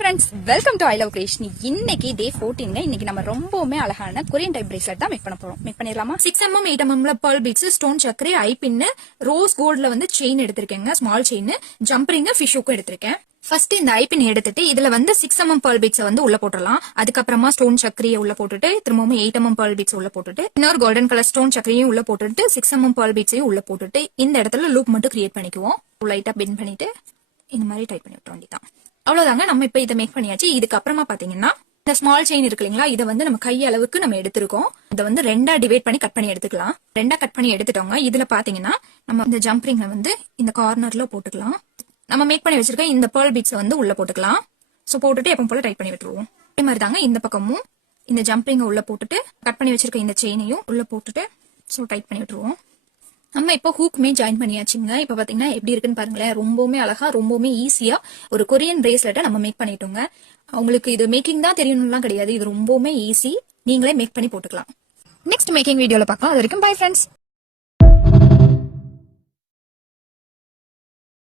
Friends welcome to I love creation இன்னைக்கு day 14 இன்னைக்கு நம்ம ரொம்பவே அழகான கொரியன் டைப் பிரேஸ்லெட் தான் மேக் பண்ண போறோம். மேக் பண்ணிரலாமா? 6mm 8mmல pearl beads, ஸ்டோன் சக்கரை, ஐ பின், ரோஸ் கோல்ட்ல வந்து செயின் எடுத்திருக்கேங்க, small chain, jump ring, fish hook எடுத்திருக்கேன். ஃபர்ஸ்ட் இந்த ஐ பின் எடுத்துட்டு இதுல வந்து 6mm pearl beads வந்து உள்ள போட்டுறலாம். அதுக்கப்புறமா ஸ்டோன் சக்கரையை உள்ள போட்டுட்டு திரும்பவும் 8mm pearl beads உள்ள போட்டுட்டு இன்னொரு கோல்டன் கலர் ஸ்டோன் சக்கரையும் உள்ள போட்டுட்டு 6mm pearl beadsையும் உள்ள போட்டுட்டு இந்த இடத்துல லூப் மட்டும் கிரியேட் பண்ணிக்குவோம். லைட்டா பெண்ட் பண்ணிட்டு இந்த மாதிரி டைப் பண்ணி விட்டுற வேண்டியதான். அவ்வளவுதாங்க. நம்ம இப்ப இதை மேக் பண்ணியாச்சு. இதுக்கு அப்புறமா பாத்தீங்கன்னா இந்த ஸ்மால் செயின் இருக்கு இல்லைங்களா, இதை வந்து நம்ம கை அளவுக்கு நம்ம எடுத்திருக்கோம். இதை வந்து ரெண்டா டிவைட் பண்ணி கட் பண்ணி எடுத்துக்கலாம். ரெண்டா கட் பண்ணி எடுத்துட்டோங்க. இதுல பாத்தீங்கன்னா நம்ம இந்த ஜம்ப் ரிங்ல வந்து இந்த கார்னர்ல போட்டுக்கலாம். நம்ம மேக் பண்ணி வச்சிருக்க இந்த pearl beads வந்து உள்ள போட்டுக்கலாம். சோ போட்டுட்டு எப்பவும் போல டைட் பண்ணி விட்டுருவோம். அதே மாதிரி தாங்க இந்த பக்கமும் இந்த ஜம்ப் ரிங்க உள்ள போட்டுட்டு கட் பண்ணி வச்சிருக்க இந்த செயினையும் உள்ள போட்டுட்டு சோ டைட் பண்ணி விட்டுருவோம். நம்ம இப்போ ஹூக்குமே ஜாயின் பண்ணியாச்சுங்க. இப்ப பாத்தீங்கன்னா எப்படி இருக்குன்னு பாருங்களேன். ரொம்பவுமே அழகா, ரொம்பவுமே ஈஸியா ஒரு கொரியன் பிரேஸ்லெட்டை நம்ம மேக் பண்ணிட்டோங்க. உங்களுக்கு இது மேக்கிங் தான் தெரியணும்லாம் கிடையாது. இது ரொம்பவுமே ஈஸி. நீங்களே மேக் பண்ணி போட்டுக்கலாம். நெக்ஸ்ட் மேக்கிங் வீடியோல பார்க்கலாம். அது வரைக்கும் பை ஃப்ரெண்ட்ஸ்.